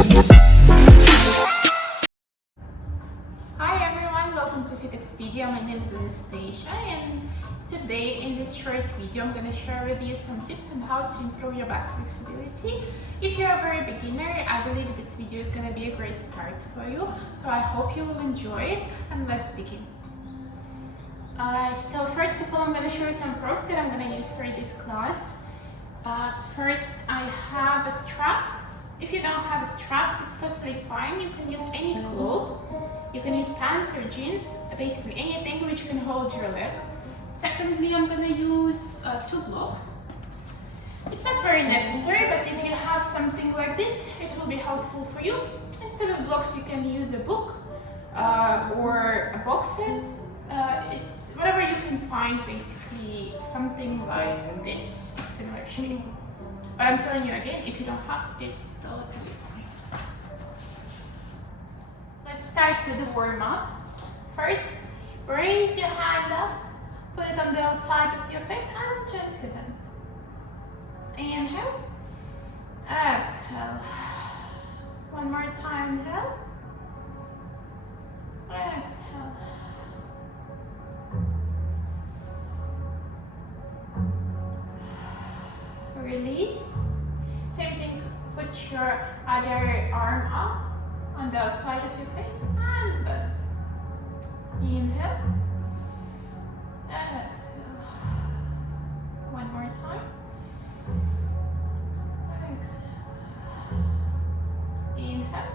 Hi everyone, welcome to FitExpedia. My name is Anastasia, and today in this short video I'm going to share with you some tips on how to improve your back flexibility. If you're a very beginner, I believe this video is going to be a great start for you, so I hope you will enjoy it, and let's begin. So first of all, I'm going to show you some props that I'm going to use for this class. First, I have a strap. If you don't have a strap, it's totally fine. You can use any cloth. You can use pants or jeans, basically anything which can hold your leg. Secondly, I'm going to use 2 blocks. It's not very necessary, but if you have something like this, it will be helpful for you. Instead of blocks, you can use a book or boxes. It's whatever you can find, basically something like this, similar shape. But I'm telling you again, if you don't have it, it's totally fine. Let's start with the warm-up. First, raise your hand up, put it on the outside of your face and gently bend. Inhale, exhale. One more time, inhale, exhale. Release. Same thing, put your other arm up on the outside of your face and bend. Inhale, exhale. One more time. Exhale. Inhale,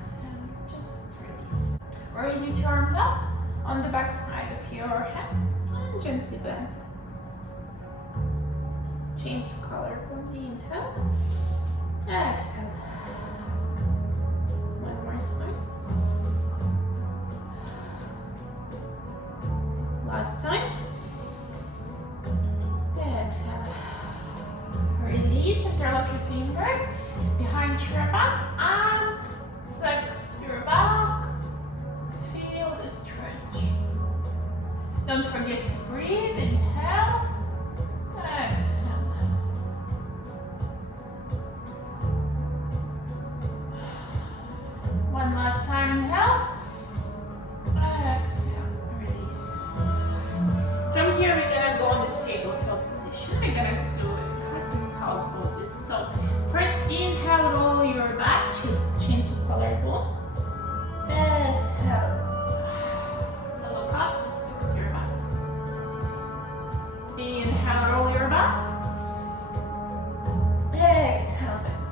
exhale. Just release. Raise your two arms up on the back side of your head and gently bend. Change color. Inhale, exhale. One more time. Last time. Exhale. Release, interlock your finger behind your back and flex your back. Feel the stretch. Don't forget to breathe. Inhale, exhale. One last time, inhale, exhale, release. From here, we're gonna go on the tabletop position. We're gonna do Camel Poses. So, first inhale, roll your back, chin to collarbone. Exhale, look up, flex your back. Inhale, roll your back. Exhale, bend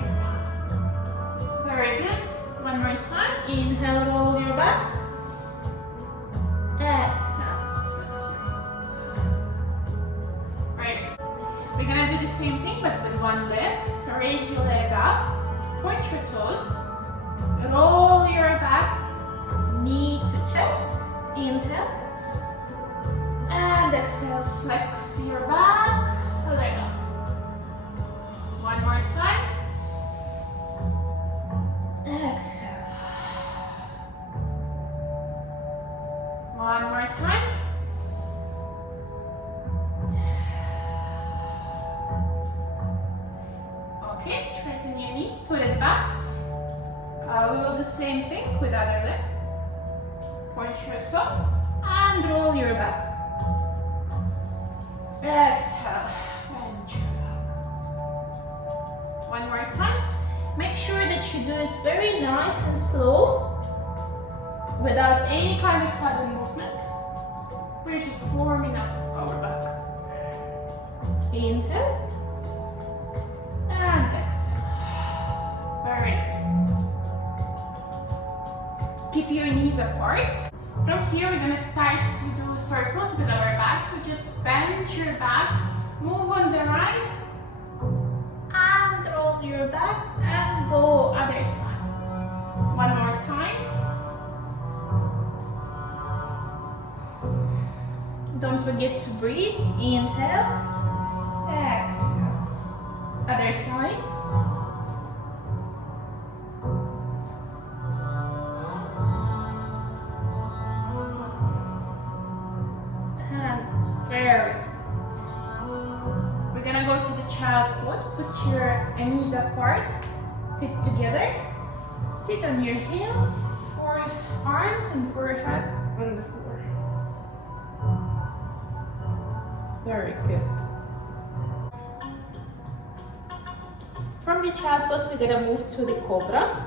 your back. Very good. One more time. Inhale, roll your back. Exhale, flex your back. Right. We're gonna do the same thing but with one leg. So raise your leg up, point your toes, roll your back, knee to chest. Inhale. And exhale, flex your back, leg up. One more time. Exhale. One more time. Okay, straighten your knee, put it back. We will do the same thing with other leg. Point your toes and roll your back. Exhale, bend your back. One more time. Make sure that you do it very nice and slow, without any kind of sudden movements. We're just warming up our back. Inhale and exhale. Very good. Keep your knees apart. From here, we're going to start to do circles with our back. So just bend your back, move on the right, and roll your back, and go other side. One more time. Don't forget to breathe. Inhale, exhale. Other side. And very good. We're gonna go to the child pose. Put your knees apart, feet together. Sit on your heels, arms and forehead on the floor. Very good. From the child pose, we're gonna move to the cobra.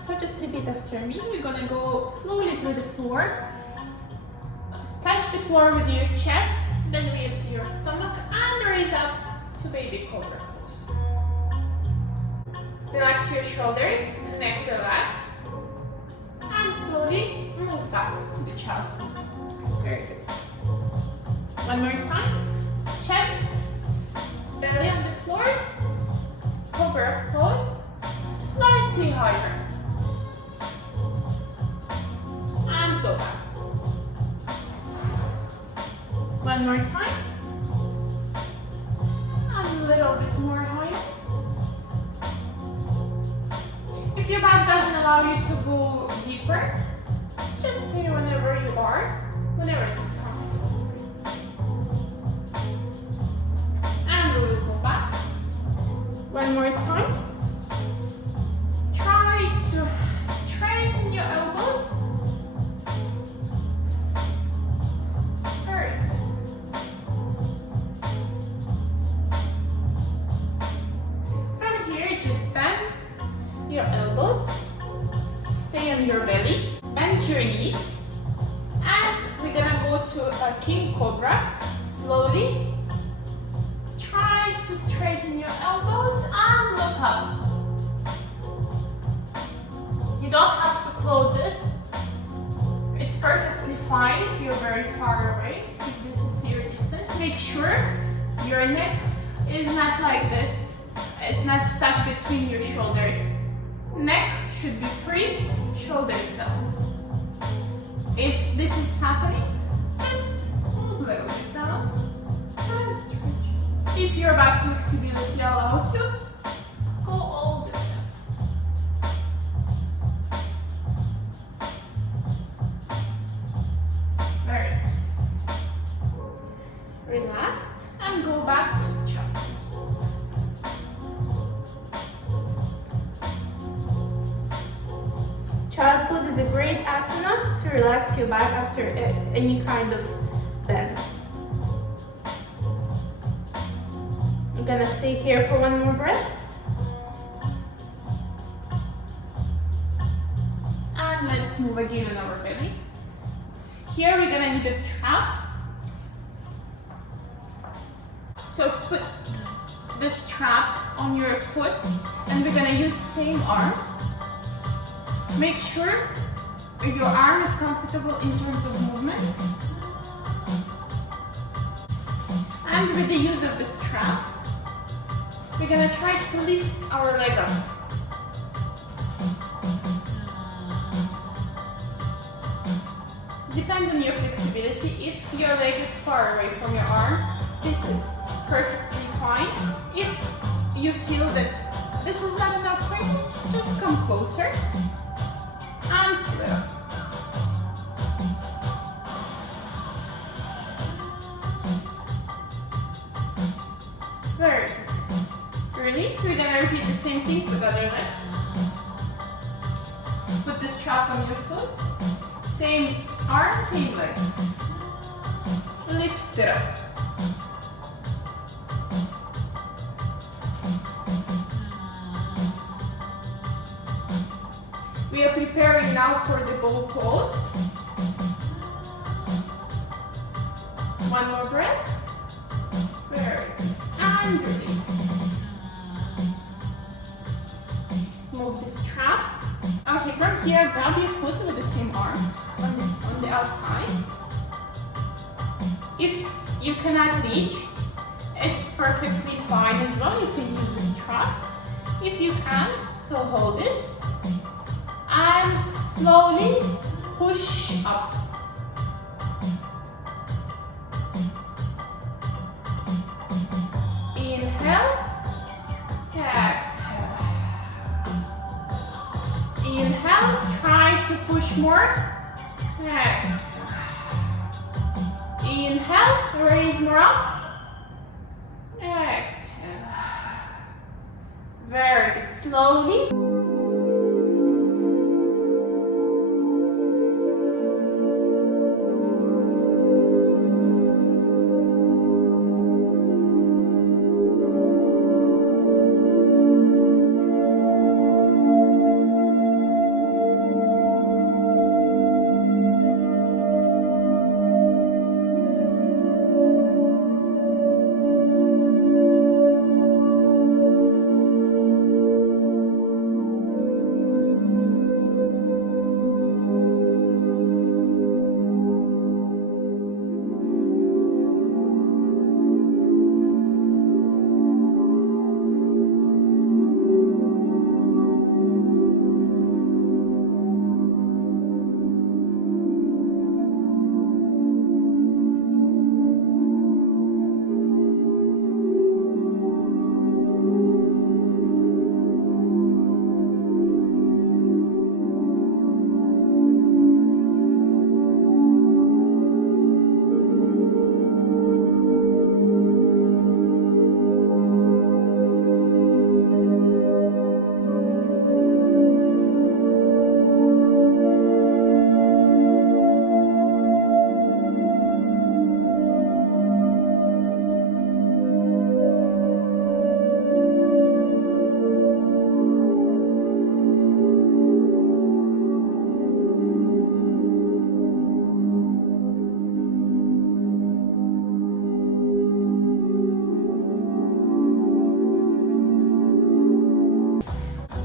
So just repeat after me. We're gonna go slowly through the floor. Touch the floor with your chest, then with your stomach, and raise up to baby cobra pose. Relax your shoulders, neck relaxed, and slowly move back to the child pose. Very good. One more time. Chest, belly on the floor, cobra pose, slightly higher. And go back. One more time. A little bit more higher. If your back doesn't allow you to go deeper, just stay whenever you are, whenever it is comfortable. And we will go back. One more time. Try to straighten your elbows. Very good. From here, just bend your elbows, stay on your belly, bend your knees, and we're gonna go to a king cobra. Slowly try to straighten your elbows and look up. You don't have to close it. It's perfectly fine if you're very far away, if this is your distance. Make sure your neck is not like this. It's not stuck between your shoulders. Neck should be free, shoulders down. If this is happening, just move a little bit down and stretch. If your back flexibility allows you, go all the way down. Very good. Relax and go back to the child pose. Child pose is a great asana to relax your back after any kind of bend. I'm gonna stay here for one more breath. And let's move again on our belly. Here we're gonna need a strap. So put the strap on your foot and we're gonna use same arm. Make sure your arm is comfortable in terms of movements. And with the use of the strap, we're gonna try to lift our leg up. Depends on your flexibility. If your leg is far away from your arm, this is perfectly fine. If you feel that this is not enough for you, just come closer and pull it up. Very good. Release. We're gonna repeat the same thing with the other leg. Put the strap on your foot. Same arm, same leg. Lift it up. We are preparing now for the bow pose. One more breath. Very good. And release. Move the strap. Okay, from here, grab your foot with the same arm on the outside. If you cannot reach, it's perfectly fine as well. You can use the strap. If you can, so hold it. And slowly push up. Inhale, exhale. Inhale, try to push more. Exhale. Inhale, raise more up. Very good. Slowly.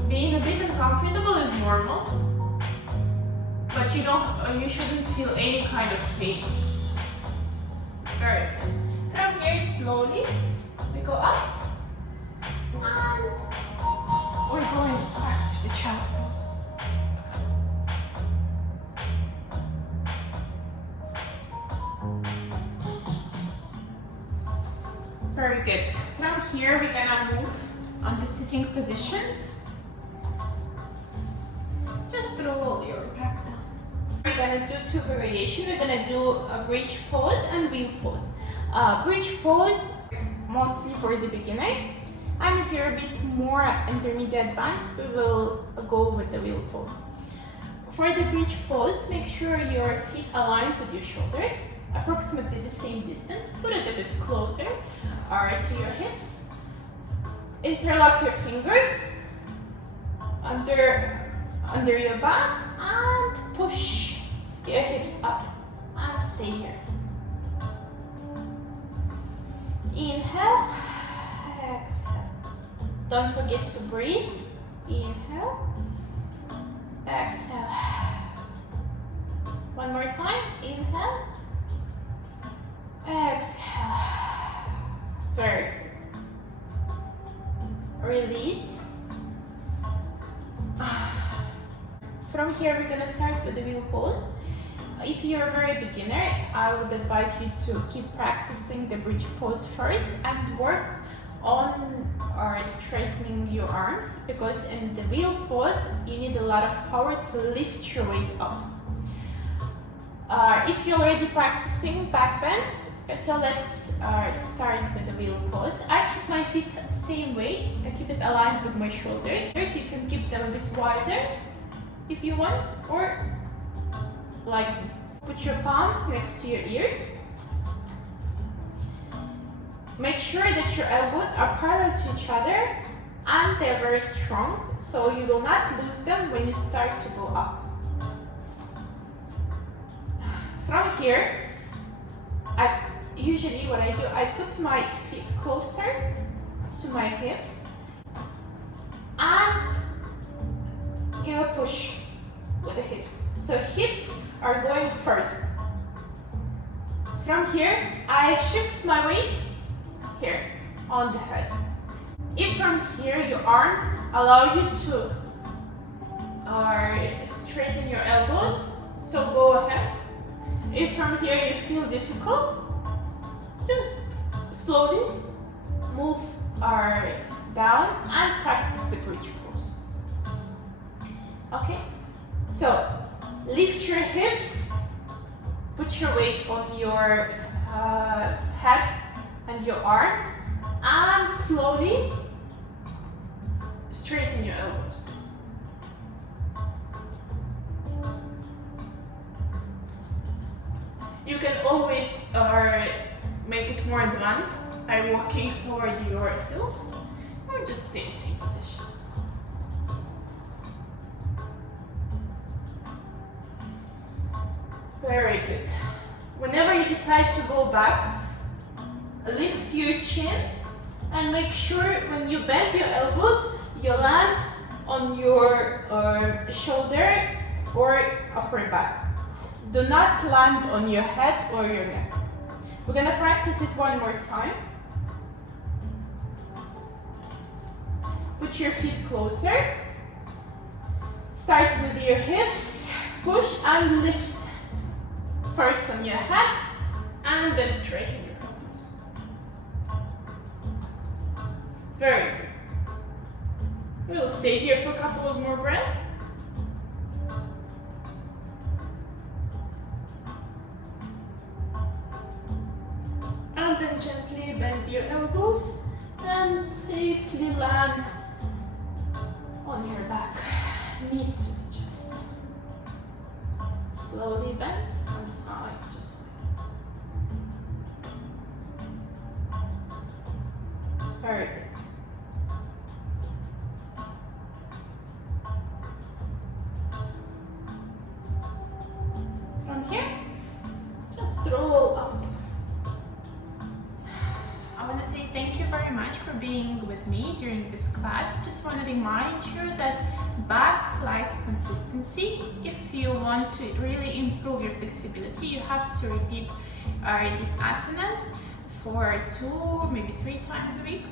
Being a bit uncomfortable is normal, but you shouldn't feel any kind of pain. Very good. From here, slowly, we go up, and we're going back to the child pose. Very good. From here, we're gonna move on the sitting position. Just roll your back down. We're gonna do two variations. We're gonna do a bridge pose and wheel pose. Bridge pose, mostly for the beginners. And if you're a bit more intermediate advanced, we will go with the wheel pose. For the bridge pose, make sure your feet aligned with your shoulders, approximately the same distance. Put it a bit closer to your hips. Interlock your fingers under your back and push your hips up and stay here. Inhale, exhale. Don't forget to breathe. Inhale, exhale. One more time. Inhale, exhale. Very good. Release. From here, we're gonna start with the wheel pose. If you're a very beginner, I would advise you to keep practicing the bridge pose first and work on straightening your arms, because in the wheel pose, you need a lot of power to lift your weight up. If you're already practicing back bends, so let's start with the wheel pose. I keep my feet the same way. I keep it aligned with my shoulders. First, you can keep them a bit wider if you want, or like put your palms next to your ears. Make sure that your elbows are parallel to each other and they're very strong, so you will not lose them when you start to go up. From here, usually what I do, I put my feet closer to my hips and give a push with the hips. So hips are going first. From here, I shift my weight here on the head. If from here your arms allow you to straighten your elbows, so go ahead. If from here you feel difficult, just slowly move down and practice the bridge pose. Okay, so lift your hips, put your weight on your head and your arms, and slowly elbows. You can always make it more advanced by walking toward your heels, or just stay in the same position. Very good. Whenever you decide to go back, lift your chin and make sure when you bend your elbows, you land on your shoulder or upper back. Do not land on your head or your neck. We're gonna practice it one more time. Put your feet closer. Start with your hips, push and lift. First on your head, and then straighten your elbows. Very good. We'll stay here for a couple of more breaths. And then gently bend your elbows and safely land on your back, knees to the chest. Slowly bend from side to side. Very good. From here, just roll up. I want to say thank you very much for being with me during this class. Just want to remind you that back likes consistency. If you want to really improve your flexibility, you have to repeat these asanas for 2, maybe 3 times a week.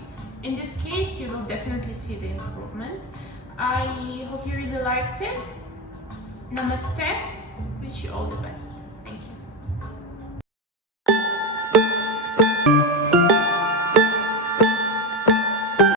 In this case, you will definitely see the improvement. I hope you really liked it. Namaste. Wish you all the best. Thank you.